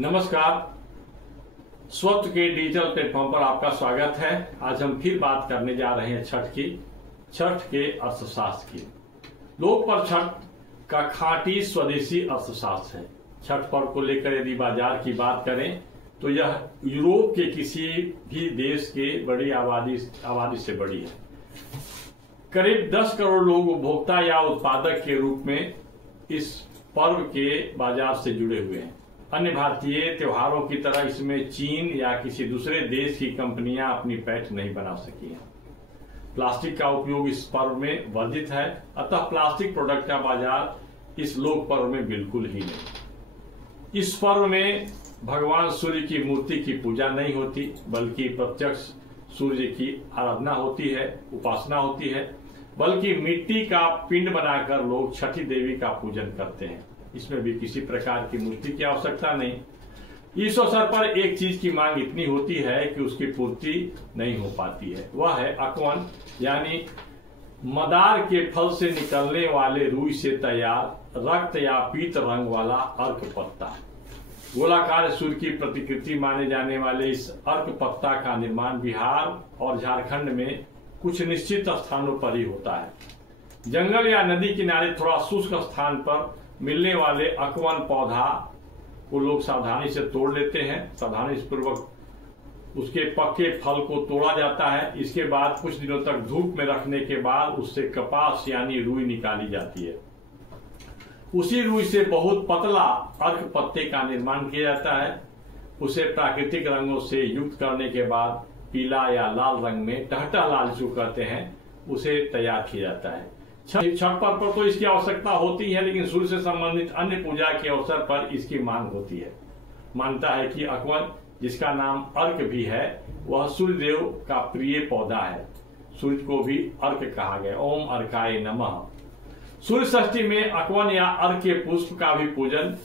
नमस्कार। स्वत्व के डिजिटल प्लेटफॉर्म पर आपका स्वागत है। आज हम फिर बात करने जा रहे हैं छठ के अर्थशास्त्र की। लोक पर्व छठ का खांटी स्वदेशी अर्थशास्त्र है। छठ पर्व को लेकर यदि बाजार की बात करें तो यह यूरोप के किसी भी देश के बड़ी आबादी से बड़ी है। करीब 10 करोड़ लोग उपभोक्ता या उत्पादक के रूप में इस पर्व के बाजार से जुड़े हुए हैं। अन्य भारतीय त्योहारों की तरह इसमें चीन या किसी दूसरे देश की कंपनियां अपनी पैठ नहीं बना सकी हैं। प्लास्टिक का उपयोग इस पर्व में वर्जित है, अतः प्लास्टिक प्रोडक्ट का बाजार इस लोक पर्व में बिल्कुल ही नहीं। इस पर्व में भगवान सूर्य की मूर्ति की पूजा नहीं होती, बल्कि प्रत्यक्ष सूर्य की आराधना होती है, उपासना होती है। बल्कि मिट्टी का पिंड बनाकर लोग छठी देवी का पूजन करते हैं। इसमें भी किसी प्रकार की मूर्ति की आवश्यकता नहीं। इस अवसर पर एक चीज की मांग इतनी होती है कि उसकी पूर्ति नहीं हो पाती है, वह है अकवन, यानी मदार के फल से निकलने वाले रुई से तैयार रक्त या पीत रंग वाला अर्क पत्ता। गोलाकार सूर्य की प्रतिकृति माने जाने वाले इस अर्क पत्ता का निर्माण बिहार और झारखंड में कुछ निश्चित स्थानों पर ही होता है। जंगल या नदी किनारे थोड़ा शुष्क स्थान पर मिलने वाले अकवन पौधा को लोग सावधानी से तोड़ लेते हैं। सावधानी पूर्वक उसके पक्के फल को तोड़ा जाता है। इसके बाद कुछ दिनों तक धूप में रखने के बाद उससे कपास यानी रुई निकाली जाती है। उसी रुई से बहुत पतला अर्क पत्ते का निर्माण किया जाता है। उसे प्राकृतिक रंगों से युक्त करने के बाद पीला या लाल रंग में टहटा लाल जो कहते हैं उसे तैयार किया जाता है। छठ पर्व पर तो इसकी आवश्यकता होती है, लेकिन सूर्य से संबंधित अन्य पूजा के अवसर पर इसकी मांग होती है। मानता है कि अकवन, जिसका नाम अर्क भी है, वह सूर्य देव का प्रिय पौधा है। सूर्य को भी अर्क कहा गया। ओम अर्काय नमः। सूर्य षष्ठी में अकवन या अर्क के पुष्प का भी पूजन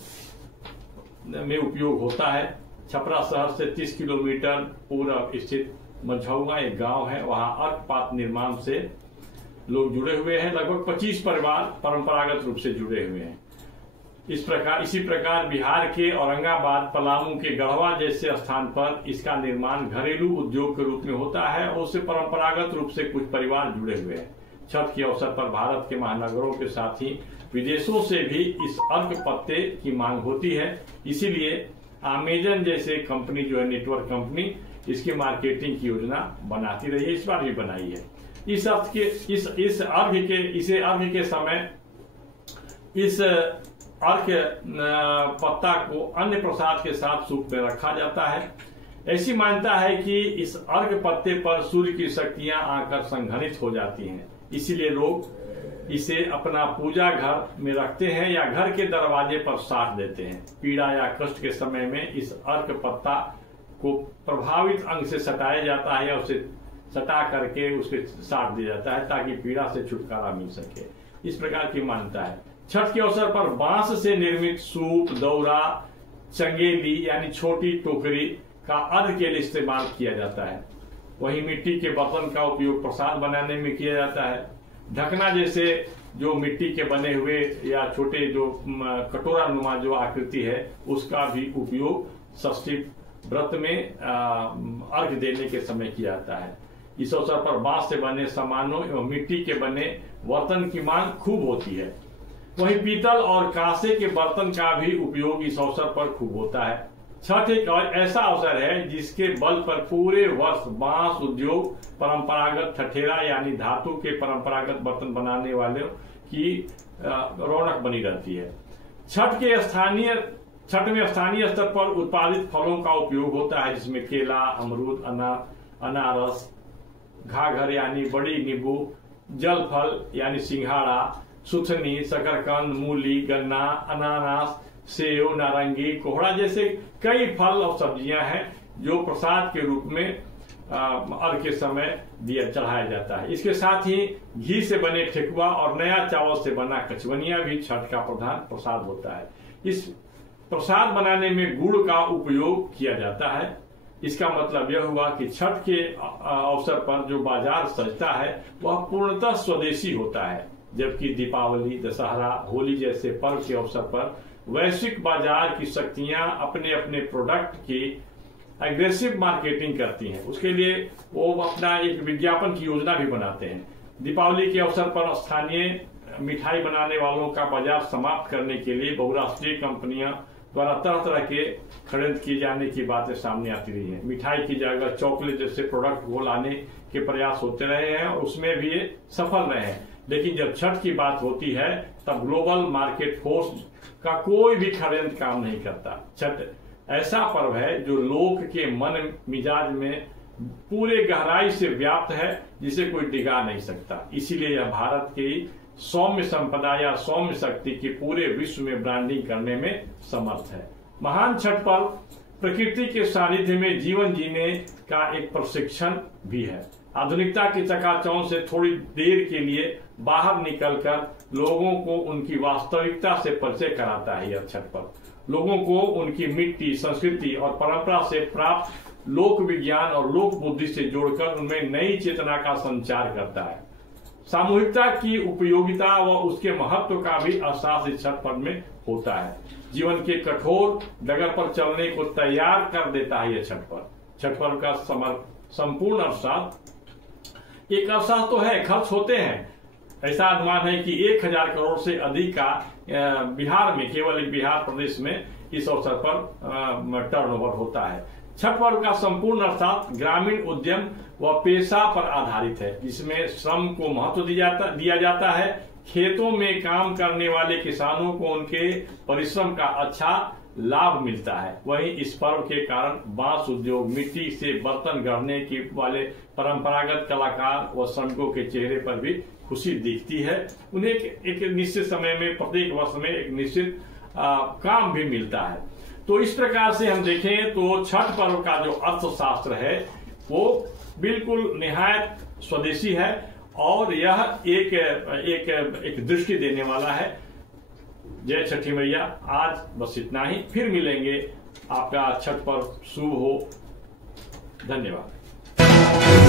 में उपयोग होता है। छपरा शहर से 30 किलोमीटर पूर्व स्थित मझौगा एक गांव है, वहां अर्क पात निर्माण से लोग जुड़े हुए हैं। लगभग 25 परिवार परंपरागत रूप से जुड़े हुए हैं। इसी प्रकार बिहार के औरंगाबाद, पलामू के गढ़वा जैसे स्थान पर इसका निर्माण घरेलू उद्योग के रूप में होता है और उससे परंपरागत रूप से कुछ परिवार जुड़े हुए हैं। छठ के अवसर पर भारत के महानगरों के साथ ही विदेशों से भी इस अर्क पत्ते की मांग होती है। इसीलिए अमेजन जैसे कंपनी जो है, नेटवर्क कंपनी, इसकी मार्केटिंग की योजना बनाती रही है, इस बार भी बनाई है। इसे अर्घ के समय इस अर्घ पत्ता को अन्य प्रसाद के साथ सूप में रखा जाता है। ऐसी मान्यता है कि इस अर्घ पत्ते पर सूर्य की शक्तियां आकर संघनित हो जाती हैं। इसीलिए लोग इसे अपना पूजा घर में रखते हैं या घर के दरवाजे पर साट देते हैं। पीड़ा या कष्ट के समय में इस अर्घ पत्ता को प्रभावित अंग से सटाया जाता है या उसे सटा करके उसके साट दिया जाता है ताकि पीड़ा से छुटकारा मिल सके। इस प्रकार की मान्यता है। छठ के अवसर पर बांस से निर्मित सूप, दौरा, चंगेली यानी छोटी टोकरी का अर्घ के लिए इस्तेमाल किया जाता है। वहीं मिट्टी के बर्तन का उपयोग प्रसाद बनाने में किया जाता है। ढकना जैसे जो मिट्टी के बने हुए या छोटे जो कटोरा नुमा जो आकृति है, उसका भी उपयोग षष्ठी व्रत में अर्घ देने के समय किया जाता है। इस अवसर पर बांस से बने सामानों एवं मिट्टी के बने बर्तन की मांग खूब होती है। वहीं पीतल और कांसे के बर्तन का भी उपयोग इस अवसर पर खूब होता है। छठ एक ऐसा अवसर है जिसके बल पर पूरे वर्ष बांस उद्योग परंपरागत ठठेरा यानी धातु के परंपरागत बर्तन बनाने वालों की रौनक बनी रहती है। छठ में स्थानीय स्तर पर उत्पादित फलों का उपयोग होता है, जिसमें केला, अमरूद, अनारस, घाघर यानी बड़ी नींबू, जल फल यानी सिंघाड़ा, सुथनी, शकरकंद, मूली, गन्ना, अनानास, सेव, नारंगी, कोहड़ा जैसे कई फल और सब्जियां हैं जो प्रसाद के रूप में अर्घ के समय चढ़ाया जाता है। इसके साथ ही घी से बने ठेकुआ और नया चावल से बना कचवनिया भी छठ का प्रधान प्रसाद होता है। इस प्रसाद बनाने में गुड़ का उपयोग किया जाता है। इसका मतलब यह हुआ कि छठ के अवसर पर जो बाजार सजता है वह पूर्णतः स्वदेशी होता है, जबकि दीपावली, दशहरा, होली जैसे पर्व के अवसर पर वैश्विक बाजार की शक्तियां अपने अपने प्रोडक्ट की एग्रेसिव मार्केटिंग करती हैं। उसके लिए वो अपना एक विज्ञापन की योजना भी बनाते हैं। दीपावली के अवसर पर स्थानीय मिठाई बनाने वालों का बाजार समाप्त करने के लिए बहुराष्ट्रीय कंपनियां द्वारा तरह तरह के खरीद किए जाने की बातें सामने आती रही हैं। मिठाई की जगह चॉकलेट जैसे प्रोडक्ट को लाने के प्रयास होते रहे हैं और उसमें भी ये सफल रहे हैं। लेकिन जब छठ की बात होती है तब ग्लोबल मार्केट फोर्स का कोई भी खरीद काम नहीं करता। छठ ऐसा पर्व है जो लोग के मन मिजाज में पूरे गहराई से व्याप्त है, जिसे कोई डिगा नहीं सकता। इसीलिए यह भारत की सौम्य संपदा या सौम्य शक्ति की पूरे विश्व में ब्रांडिंग करने में समर्थ है। महान छठ पर्व प्रकृति के सानिध्य में जीवन जीने का एक प्रशिक्षण भी है। आधुनिकता की चकाचौंध से थोड़ी देर के लिए बाहर निकलकर लोगों को उनकी वास्तविकता से परिचय कराता है। यह छठ पर्व लोगों को उनकी मिट्टी, संस्कृति और परंपरा से प्राप्त लोक विज्ञान और लोक बुद्धि से जोड़कर उनमें नई चेतना का संचार करता है। सामूहिकता की उपयोगिता व उसके महत्व का भी एहसास इस छठ पर्व में होता है। जीवन के कठोर डगर पर चलने को तैयार कर देता है यह छठ पर्व। छठ पर्व का संपूर्ण अवसाद एक अवसाद तो है, खर्च होते हैं। ऐसा अनुमान है कि 1000 करोड़ से अधिक का बिहार में, केवल बिहार प्रदेश में इस अवसर पर टर्नओवर होता है। छठ पर्व का संपूर्ण अर्थात ग्रामीण उद्यम व पेशा पर आधारित है, जिसमें श्रम को महत्व दिया जाता है। खेतों में काम करने वाले किसानों को उनके परिश्रम का अच्छा लाभ मिलता है। वहीं इस पर्व के कारण बांस उद्योग, मिट्टी से बर्तन गढ़ने के वाले परंपरागत कलाकार व श्रमिकों के चेहरे पर भी खुशी दिखती है। उन्हें एक निश्चित समय में, प्रत्येक वर्ष में एक निश्चित काम भी मिलता है। तो इस प्रकार से हम देखें तो छठ पर्व का जो अर्थशास्त्र है वो बिल्कुल निहायत स्वदेशी है और यह एक दृष्टि देने वाला है। जय छठी मैया। आज बस इतना ही, फिर मिलेंगे। आपका छठ पर्व शुभ हो। धन्यवाद।